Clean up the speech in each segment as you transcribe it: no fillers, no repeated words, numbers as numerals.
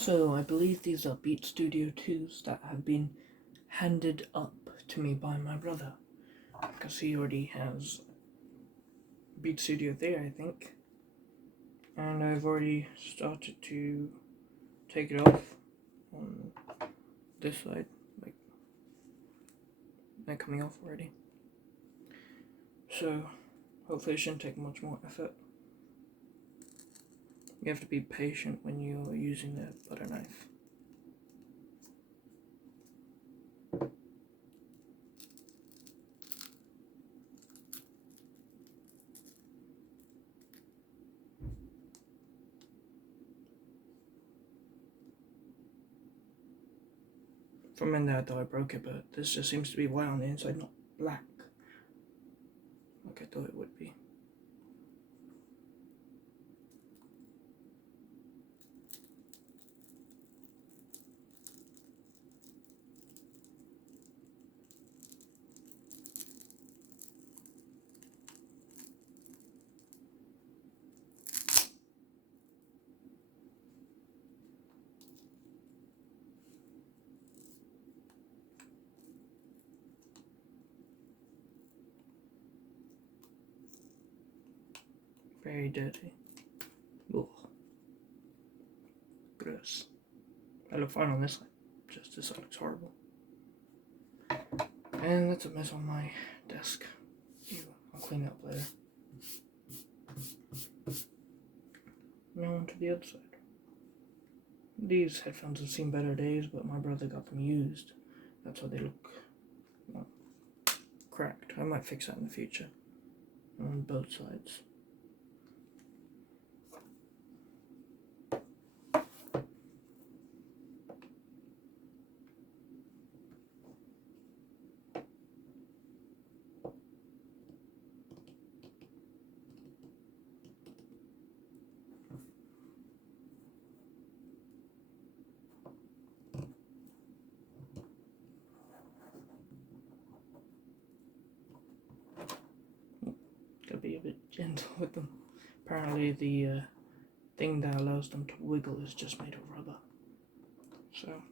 So I believe these are Beat Studio 2s that have been handed up to me by my brother, because he already has Beat Studio there, I think, and I've already started to take it off on this side, like they're coming off already. So hopefully it shouldn't take much more effort. You have to be patient when you're using the butter knife. From in there I thought I broke it, but this just seems to be white on the inside, not black, like I thought it would be. Very dirty. Ugh. Gross. I look fine on this side, just this side looks horrible. And that's a mess on my desk. Ew, I'll clean it up later. Now on to the other side. These headphones have seen better days, but my brother got them used. That's why they look, well, cracked. I might fix that in the future. On both sides. Gotta be a bit gentle with them. Apparently the thing that allows them to wiggle is just made of rubber. So,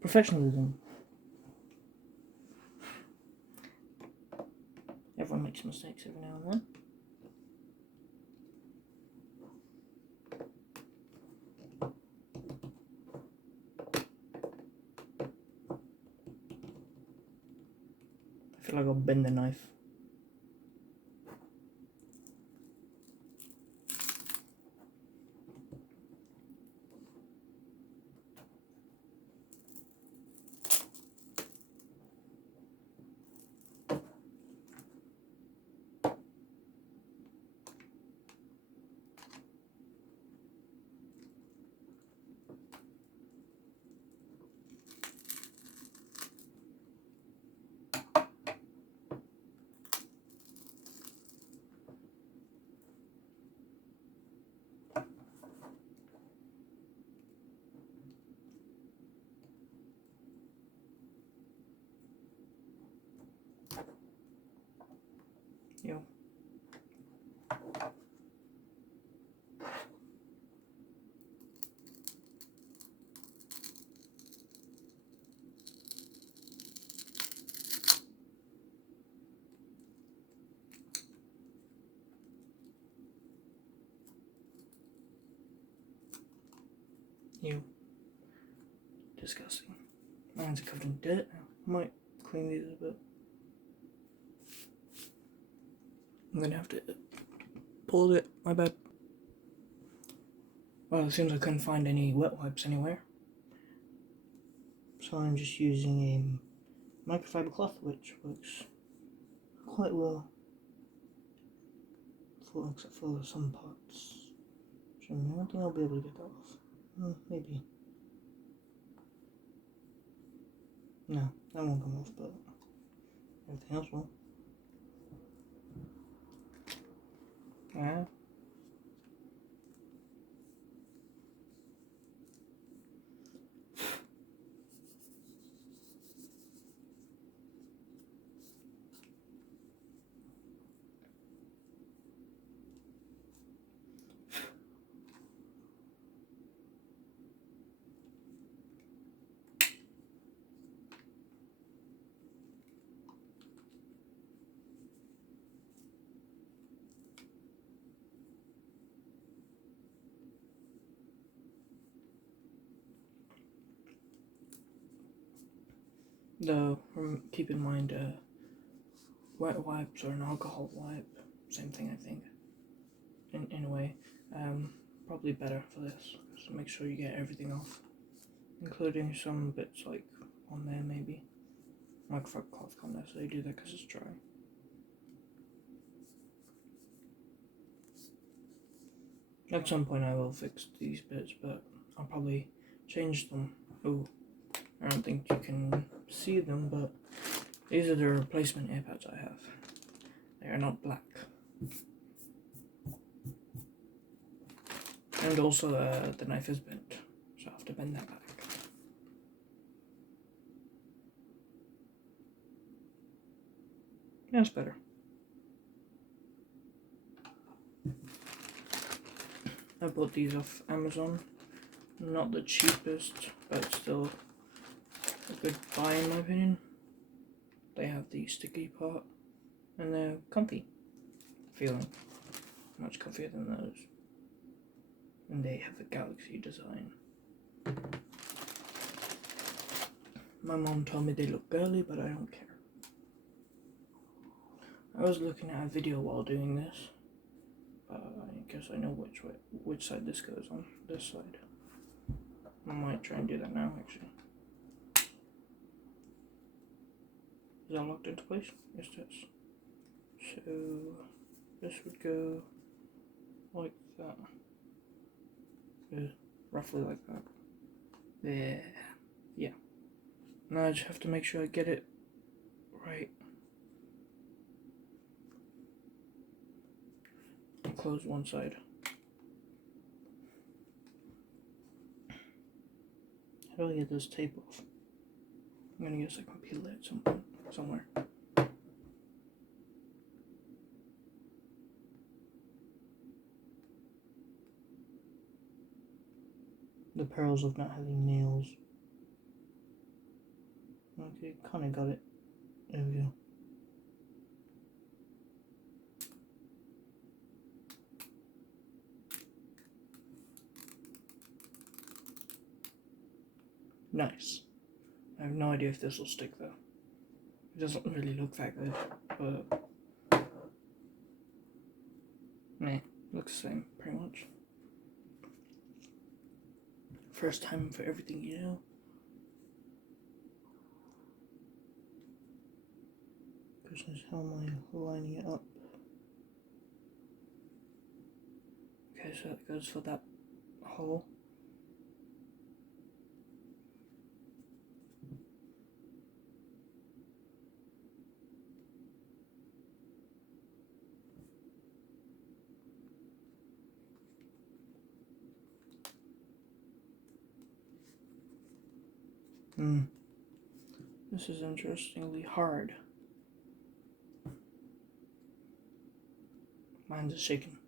professionalism. Everyone makes mistakes every now and then. I feel like I'll bend the knife. Yo. Ew. Disgusting. My hands are covered in dirt now. I might clean these a bit. I'm gonna have to pull it. My bad. Well, it seems I couldn't find any wet wipes anywhere. So I'm just using a microfiber cloth, which works quite well. Except for some parts. So I don't think I'll be able to get that off. Maybe. No, that won't come off, but everything else will. Yeah. Though, keep in mind, wet wipes or an alcohol wipe, same thing I think, in a way, probably better for this, so make sure you get everything off, including some bits like on there maybe. Microcloth can't necessarily do that because it's dry. At some point I will fix these bits, but I'll probably change them. Oh, I don't think you can see them, but these are the replacement earpads I have. They are not black. And also the knife is bent, so I have to bend that back. That's better. I bought these off Amazon. Not the cheapest, but still a good buy in my opinion. They have the sticky part, and they're comfy feeling. Much comfier than those. And they have a galaxy design. My mom told me they look girly, but I don't care. I was looking at a video while doing this. I guess I know which side this goes on. This side. I might try and do that now, actually. Is that locked into place? Yes, it is. So this would go like that. Roughly like that. There. Yeah. Now I just have to make sure I get it right. And close one side. How do I get this tape off? I'm gonna guess I can peel it at some point, somewhere. The perils of not having nails. Okay, kinda got it. There we go. Nice. I have no idea if this will stick though. It doesn't really look that good, but meh, looks the same pretty much. First time for everything, you know. Question is, how am I lining it up? Okay, so that goes for that hole. This is interestingly hard. Mine's shaking.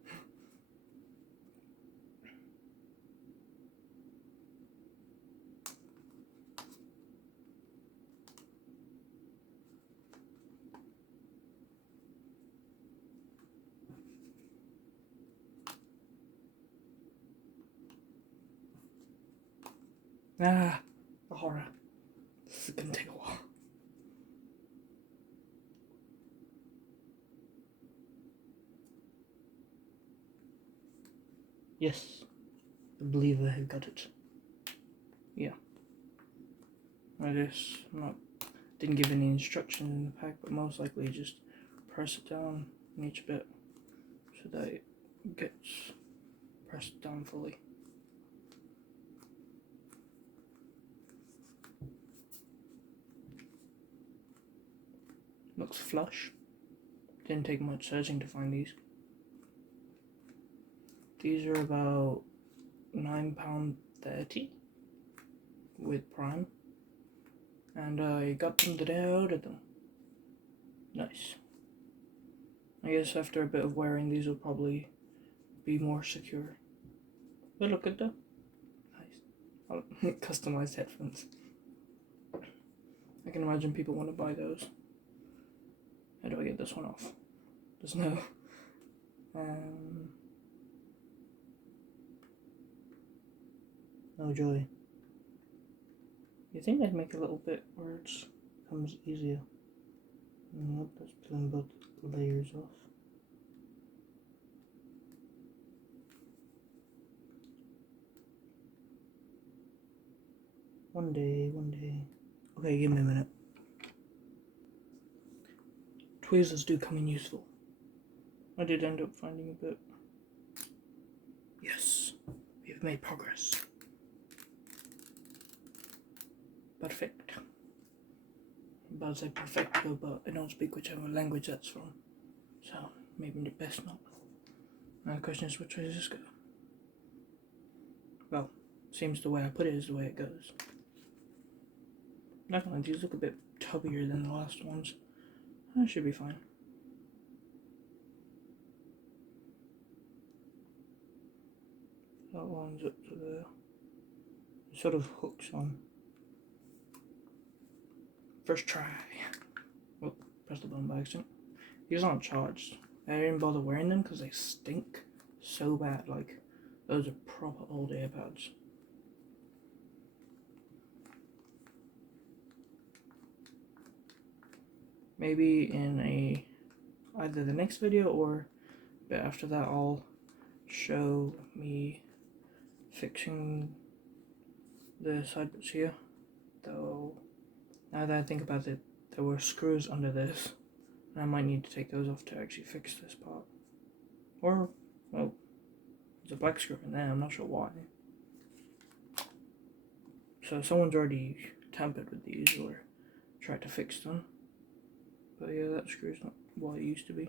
Ah, the horror. This is gonna take a while. Yes, I believe I have got it. Yeah. I guess didn't give any instructions in the pack, but most likely just press it down in each bit so that it gets pressed down fully. Looks flush. Didn't take much searching to find these. These are about £9.30 with Prime, and I got them the day I ordered them. Nice. I guess after a bit of wearing, these will probably be more secure. They look good though. Nice. Customized headphones. I can imagine people want to buy those. How do I get this one off? There's no... No joy. You think I'd make a little bit where it's becomes easier. Nope, that's peeling both layers off. One day. Okay, give me a minute. Tweezers do come in useful. I did end up finding a bit. Yes, we've made progress. Perfect. I'm about to say perfecto, but I don't speak whichever language that's from, so maybe the best not. Now the question is, which way does this go? Well, seems the way I put it is the way it goes. Not gonna lie, these look a bit tubbier than the last ones. That should be fine. That lines up to there. It sort of hooks on. First try. Oh, press the button by accident. These aren't charged. I didn't bother wearing them because they stink so bad. Like, those are proper old Earpads. Maybe in either the next video or a bit after that, I'll show me fixing the side bits here. Though, now that I think about it, there were screws under this, and I might need to take those off to actually fix this part. Or, well, there's a black screw in there, I'm not sure why. So someone's already tampered with these or tried to fix them. But yeah, that screw's not what it used to be.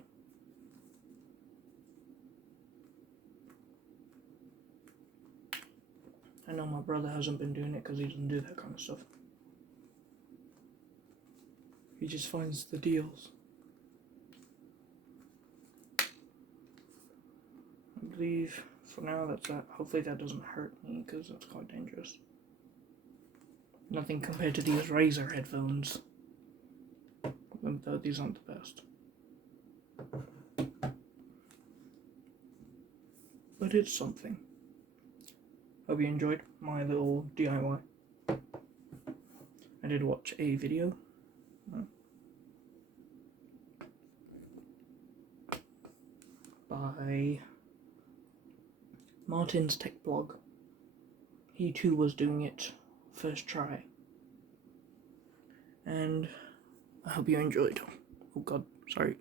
I know my brother hasn't been doing it because he doesn't do that kind of stuff. He just finds the deals. I believe for now that's that. Hopefully that doesn't hurt me because that's quite dangerous. Nothing compared to these Razer headphones. Though these aren't the best. But it's something. Hope you enjoyed my little DIY. I did watch a video. By Martin's Tech Blog. He too was doing it first try. And I hope you enjoyed. Oh god, sorry.